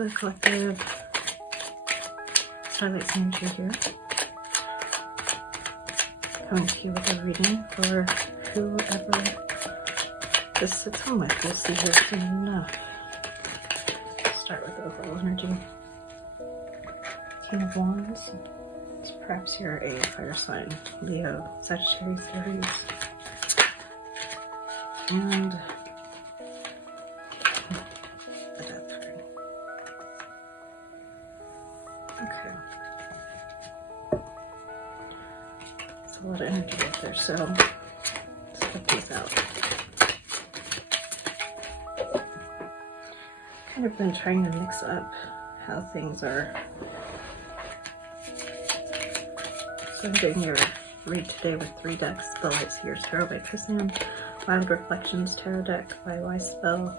The collective Starlight's energy here. Coming to you with a reading for whoever this sits home with. We'll see here soon enough. Start with the overall energy. King of Wands. So perhaps you're a fire sign, Leo, Sagittarius, Aries, and the Death card. Okay. It's a lot of energy out there, so let's put these out. Kind of been trying to mix up how things are. So I'm doing your read today with 3 decks. The Light Seers Tarot by Tristan, Wild Reflections Tarot deck by Wyspell,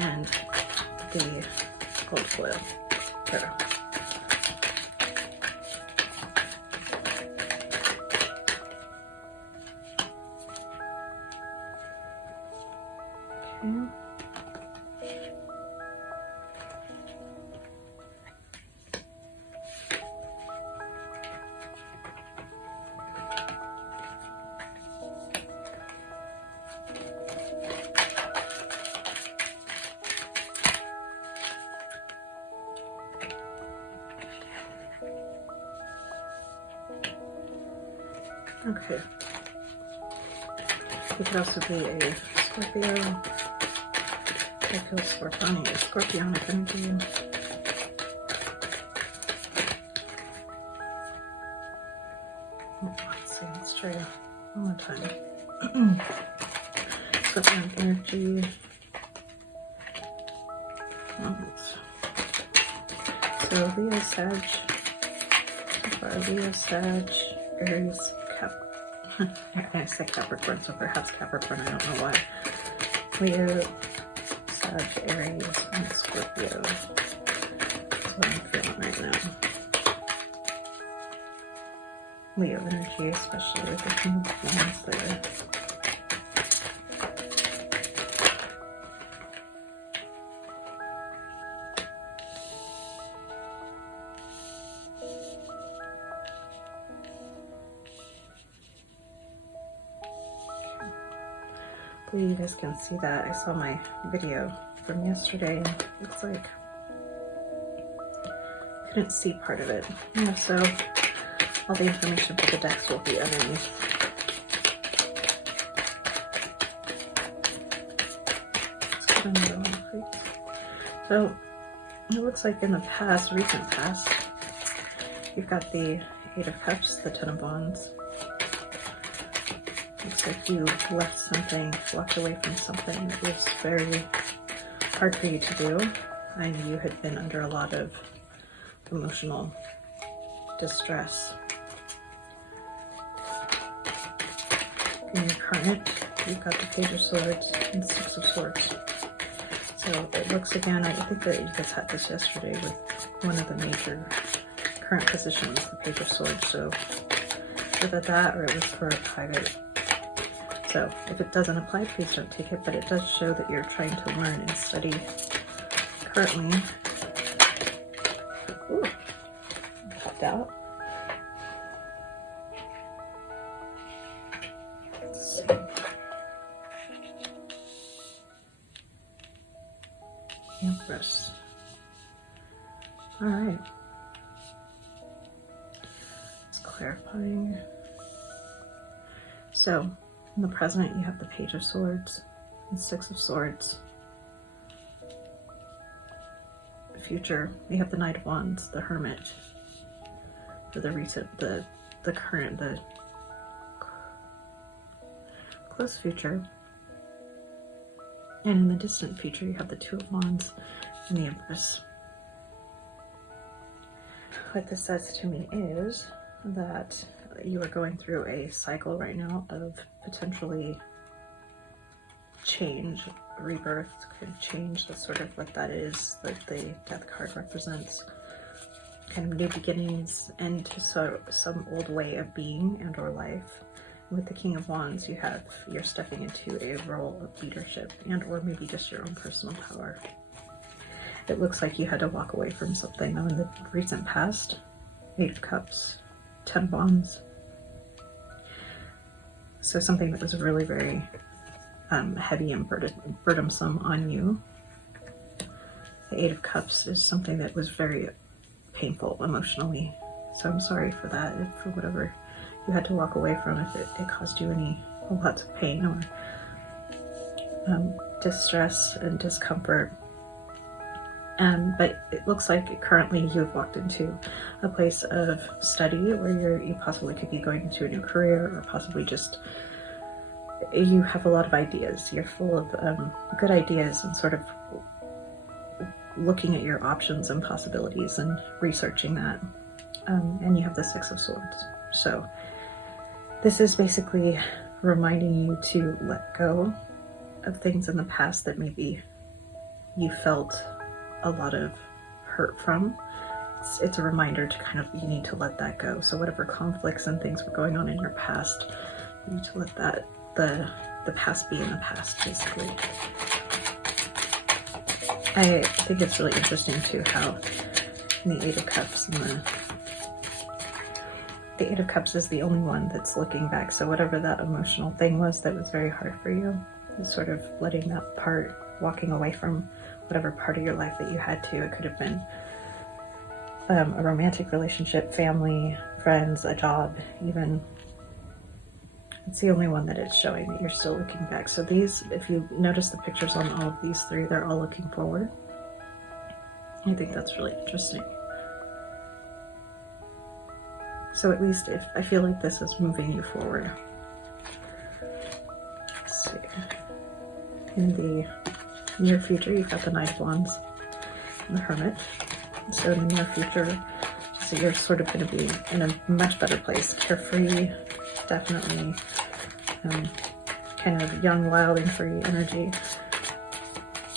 and the Gold Foil Tarot. Okay. You could also be a Scorpio. I feel Scorpionic energy. Let's see, let's try one more time. Scorpionic energy. So Leo, Sag, Leo, Sag, Aries, I said Capricorn, so perhaps Capricorn, I don't know why. Leo, Sag, Aries, and Scorpio. That's what I'm feeling right now. Leo energy, especially with the King of Wands there. Hopefully you guys can see that. I saw my video from yesterday and it looks like I couldn't see part of it. Yeah, so all the information for the decks will be underneath. Let's put another one, please. So it looks like in the past, recent past, you've got the 8 of Cups, the 10 of Wands. Looks like you left something, walked away from something that was very hard for you to do. And you had been under a lot of emotional distress. In your current, you've got the Page of Swords and 6 of Swords. So it looks again, I think that you guys had this yesterday with one of the major current positions, the Page of Swords. So either that or it was for a private. So if it doesn't apply, please don't take it, but it does show that you're trying to learn and study currently. Ooh, popped out. Let's see. Empress. All right. It's clarifying. So in the present, you have the Page of Swords and 6 of Swords. The future, we have the Knight of Wands, the Hermit. For the recent, the current, the close future. And in the distant future, you have the 2 of Wands and the Empress. What this says to me is that you are going through a cycle right now of potentially change, rebirth, kind of change. That's sort of what that is, like the Death card represents. Kind of new beginnings, end to some old way of being and or life, with the King of Wands, you're stepping into a role of leadership and or maybe just your own personal power. It looks like you had to walk away from something in the recent past. 8 of Cups, 10 of Wands. So something that was really very heavy and burdensome on you. The 8 of Cups is something that was very painful emotionally. So I'm sorry for that, for whatever you had to walk away from, if it caused you lots of pain or distress and discomfort. But it looks like currently you've walked into a place of study where you possibly could be going into a new career, or possibly just you have a lot of ideas. You're full of good ideas and sort of looking at your options and possibilities and researching that. And you have the 6 of Swords. So this is basically reminding you to let go of things in the past that maybe you felt a lot of hurt from. It's a reminder to you need to let that go. So whatever conflicts and things were going on in your past, you need to let that, the past be in the past, basically. I think it's really interesting too how in the 8 of Cups and the 8 of Cups is the only one that's looking back. So whatever that emotional thing was that was very hard for you, is sort of letting that part, walking away from whatever part of your life that you had to. It could have been a romantic relationship, family, friends, a job, even. It's the only one that it's showing that you're still looking back. So these, if you notice the pictures on all of these 3, they're all looking forward. I think that's really interesting. So at least if I feel like this is moving you forward. Let's see. In the near future, you've got the Knight of Wands and the Hermit. So in the near future, so you're sort of going to be in a much better place, carefree, definitely kind of young, wild, and free energy.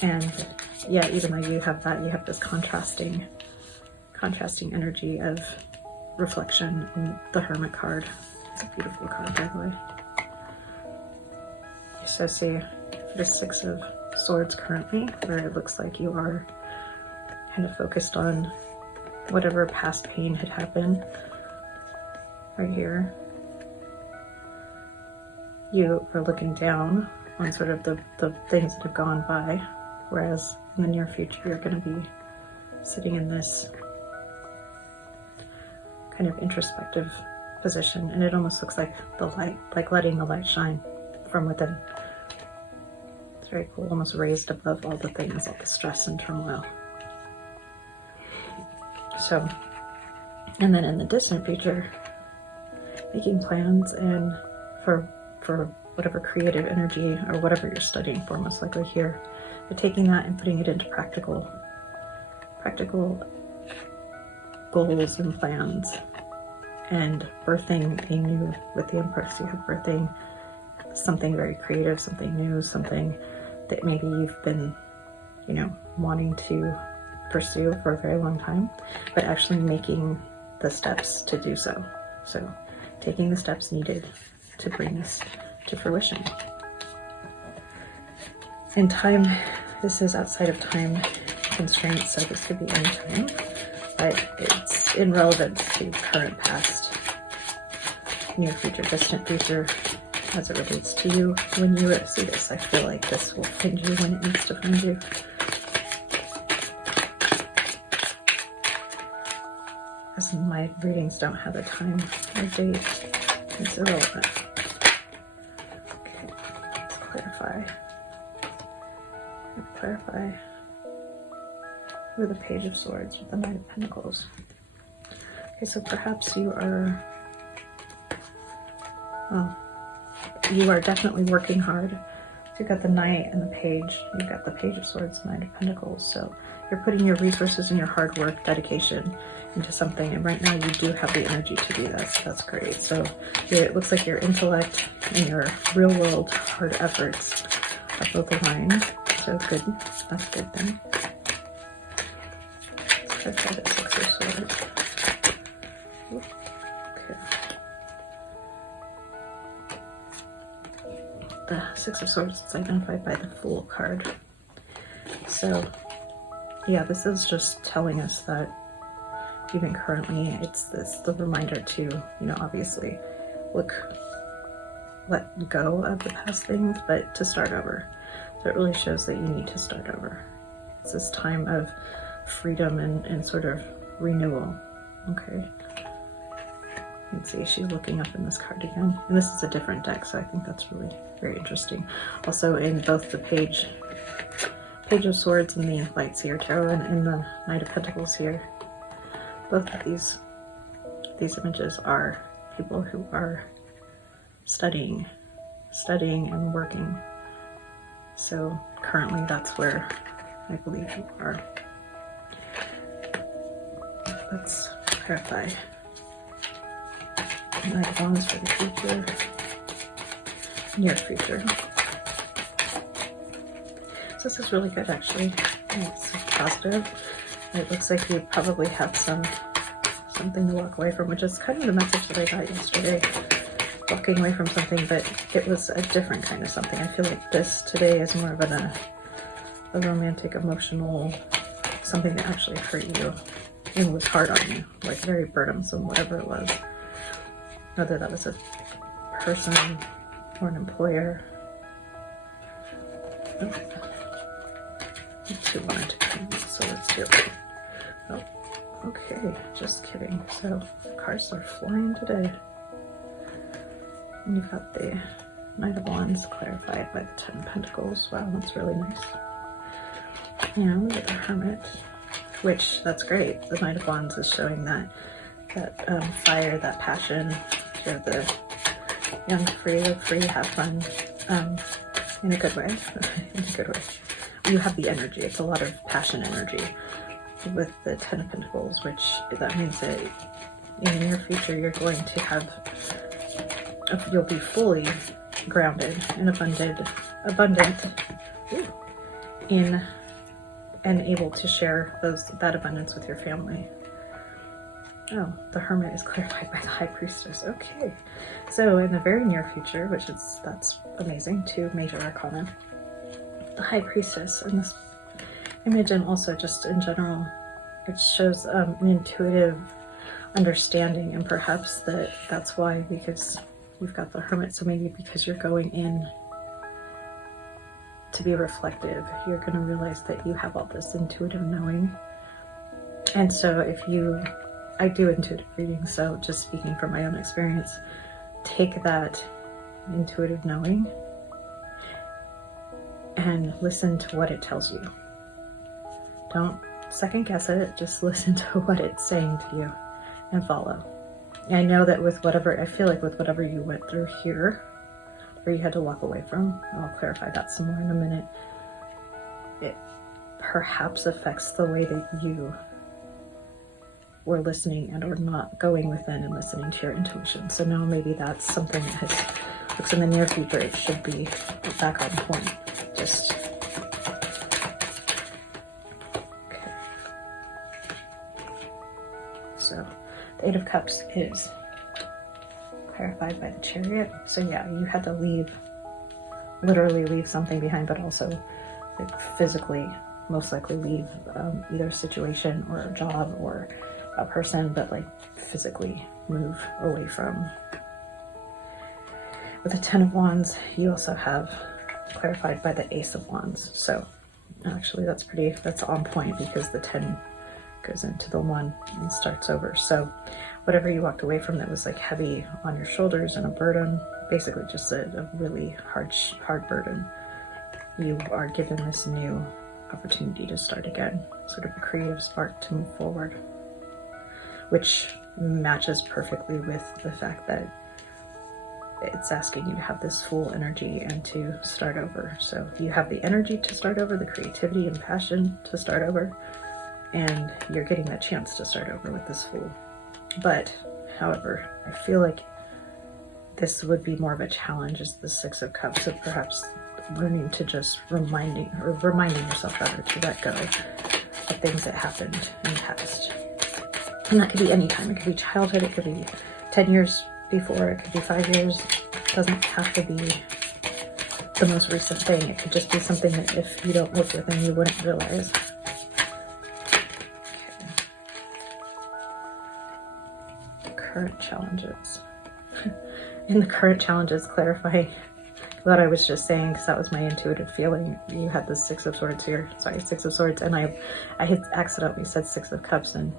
And yeah, even though you have that, you have this contrasting energy of reflection in the Hermit card. It's a beautiful card, by the way. So see, the 6 of Swords currently, where it looks like you are kind of focused on whatever past pain had happened. Right here, you are looking down on sort of the things that have gone by, whereas in the near future you're going to be sitting in this kind of introspective position, and it almost looks like the light, like letting the light shine from within. It's very cool, almost raised above all the things, all the stress and turmoil. So, and then in the distant future, making plans and for whatever creative energy or whatever you're studying for, most likely here, but taking that and putting it into practical goals and plans, and birthing a new, with the Empress, you have birthing something very creative, something new, something that maybe you've been, wanting to pursue for a very long time, but actually making the steps to do so. So taking the steps needed to bring this to fruition. In time, this is outside of time constraints, so this could be any time, but it's in relevance to current, past, near future, distant future, as it relates to you. When you see this, I feel like this will find you when it needs to find you. As my readings don't have a time or date, it's irrelevant. Okay, let's clarify with the Page of Swords, with the Knight of Pentacles. Okay, so perhaps you are, well, you are definitely working hard. So you've got the Knight and the Page, you've got the Page of Swords, Knight of Pentacles. So you're putting your resources and your hard work, dedication into something, and right now you do have the energy to do this. That's great. So it looks like your intellect and your real world hard efforts are both aligned. So good. That's a good thing. Let's try that 6 of Swords. Okay. the Six of Swords is identified by the Fool card. So yeah, this is just telling us that even currently, it's the reminder to, you know, obviously let go of the past things, but to start over. So it really shows that you need to start over. It's this time of freedom and sort of renewal. Okay. You can see she's looking up in this card again. And this is a different deck, so I think that's really very interesting. Also in both the Page of Swords and the Light Seer Tarot and the Knight of Pentacles here, both of these images are people who are studying and working. So currently that's where I believe you are. Let's clarify. Knight of Wands for the future, near future. So this is really good, actually. It's positive. It looks like you probably have something to walk away from, which is kind of the message that I got yesterday. Walking away from something, but it was a different kind of something. I feel like this today is more of a romantic, emotional, something that actually hurt you and was hard on you, like very burdensome, whatever it was. Whether that was a person or an employer. Oh. She wanted to come, so let's do it. Oh, okay, just kidding. So the cards are flying today. And you've got the Knight of Wands clarified by the Ten of Pentacles. Wow, that's really nice. And with the Hermit, which, that's great. The Knight of Wands is showing that fire, that passion. You're the young, free, live free, have fun, in a good way. In a good way. You have the energy. It's a lot of passion energy with the Ten of Pentacles, which that means that in the near future you're going to have, you'll be fully grounded and abundant in and able to share that abundance with your family. Oh, the Hermit is clarified by the High Priestess. Okay, so in the very near future, that's amazing, 2 major arcana. The High Priestess in this image, and also just in general, it shows an intuitive understanding, and perhaps that's why, because we've got the Hermit, so maybe because you're going in to be reflective, you're going to realize that you have all this intuitive knowing. And so I do intuitive reading, so just speaking from my own experience, take that intuitive knowing and listen to what it tells you. Don't second guess it, just listen to what it's saying to you and follow. And I know that with whatever, I feel like with whatever you went through here, or you had to walk away from, I'll clarify that some more in a minute, it perhaps affects the way that you were listening and or not going within and listening to your intuition. So now maybe that's something that looks in the near future, it should be back on point. Just okay. So the Eight of Cups is clarified by the Chariot. So yeah, you had to literally leave something behind, but also like physically most likely leave either a situation or a job or a person, but like physically move away from. With the Ten of Wands, you also have clarified by the Ace of Wands. So actually that's on point, because the 10 goes into the 1 and starts over. So whatever you walked away from that was like heavy on your shoulders and a burden, basically just a really hard burden, you are given this new opportunity to start again, sort of a creative spark to move forward, which matches perfectly with the fact that it's asking you to have this full energy and to start over. So you have the energy to start over, the creativity and passion to start over, and you're getting that chance to start over with this Fool. But, however, I feel like this would be more of a challenge as the Six of Cups, of perhaps learning to just reminding yourself rather to let go of things that happened in the past. And that could be any time. It could be childhood, it could be 10 years before, it could be 5 years. It doesn't have to be the most recent thing. It could just be something that if you don't look within, you wouldn't realize. Okay. Current challenges. In the current challenges, clarifying what I was just saying, because that was my intuitive feeling. You had the Six of Swords here. Sorry, Six of Swords, and I had accidentally said Six of Cups, and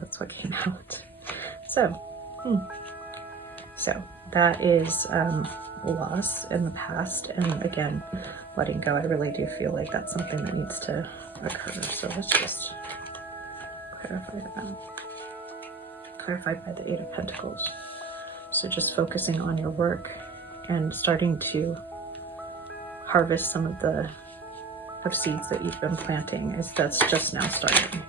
that's what came out. So, so that is loss in the past, and again, letting go. I really do feel like that's something that needs to occur. So let's just clarify that. Clarified by the Eight of Pentacles. So just focusing on your work and starting to harvest some of the seeds that you've been planting, as that's just now starting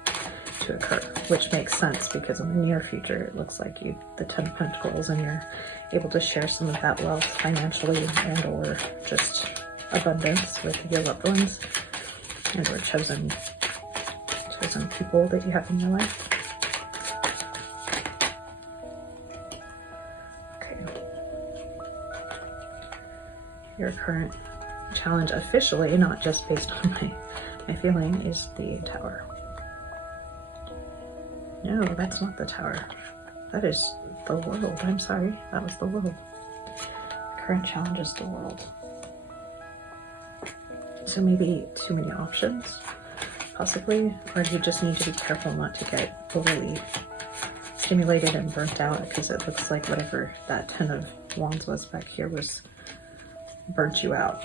to occur, which makes sense because in the near future it looks like you, the 10 of Pentacles, and you're able to share some of that wealth financially and or just abundance with your loved ones and or chosen people that you have in your life. Your current challenge officially, not just based on my feeling, is the Tower. No, that's not the Tower. That is the World. I'm sorry, that was the World. Current challenge is the World. So maybe too many options, possibly, or you just need to be careful not to get overly stimulated and burnt out, because it looks like whatever that 10 of Wands was back here was burnt you out,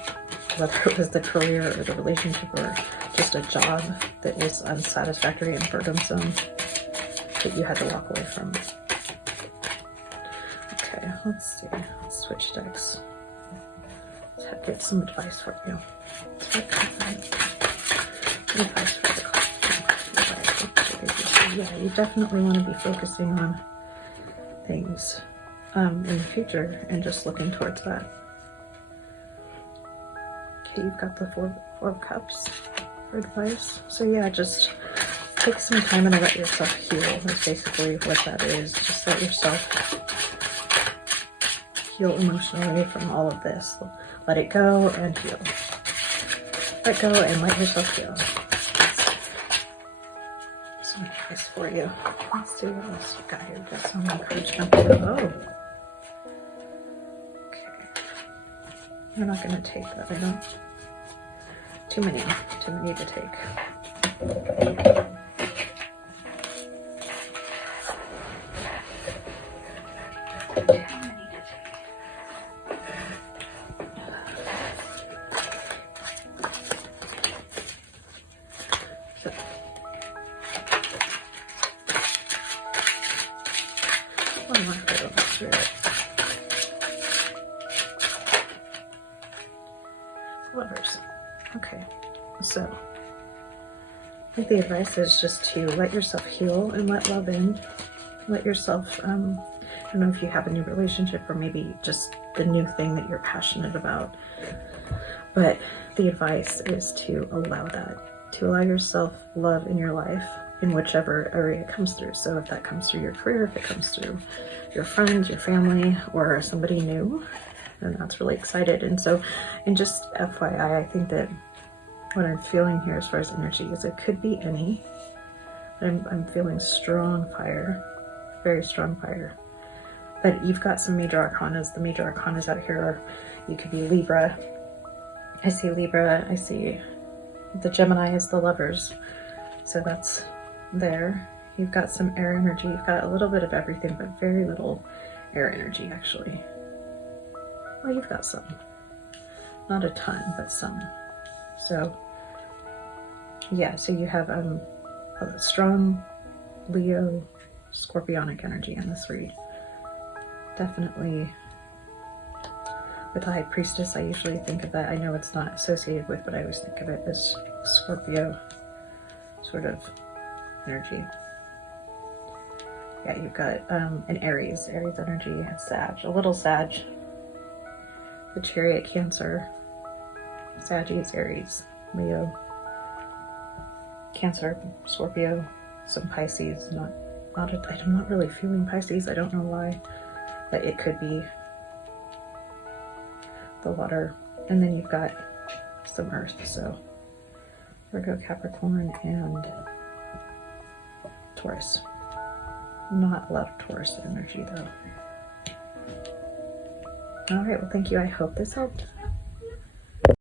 whether it was the career or the relationship or just a job that was unsatisfactory and burdensome that you had to walk away from. Okay, let's see. Let's switch decks. Let's get some advice for you. Advice for the yeah, you definitely want to be focusing on things in the future and just looking towards that. Okay, you've got the Four of Cups for advice. So yeah, just take some time and let yourself heal. That's basically what that is. Just let yourself heal emotionally from all of this. Let it go and heal. Let go and let yourself heal. That's some advice for you. Let's see what else we've got here. We've got some encouragement. Oh. We're not going to take that, I don't. Too many to take. So, one more for the Spirit. Lovers. Okay, so I think the advice is just to let yourself heal and let love in. Let yourself, I don't know if you have a new relationship or maybe just the new thing that you're passionate about, but the advice is to allow that, to allow yourself love in your life in whichever area it comes through. So if that comes through your career, if it comes through your friends, your family, or somebody new, and that's really excited. And so, and just FYI, I think that what I'm feeling here as far as energy is it could be any, but I'm feeling strong fire, very strong fire. But you've got some major arcanas. The major arcanas out here are, you could be Libra. I see Libra. I see the Gemini is the Lovers. So that's there. You've got some air energy. You've got a little bit of everything, but very little air energy actually. Well, you've got some. Not a ton, but some. So, yeah, so you have a strong Leo, Scorpionic energy in this read. Definitely with the High Priestess, I usually think of that. I know it's not associated with, but I always think of it as Scorpio sort of energy. Yeah, you've got an Aries energy, Sag, a little Sag. The Chariot, Cancer, Sagittarius, Aries, Leo, Cancer, Scorpio, some Pisces. I'm not really feeling Pisces. I don't know why, but it could be the water And then you've got some Earth, so Virgo, Capricorn, and Taurus. Not a lot of Taurus energy though. All right, well, thank you. I hope this helped.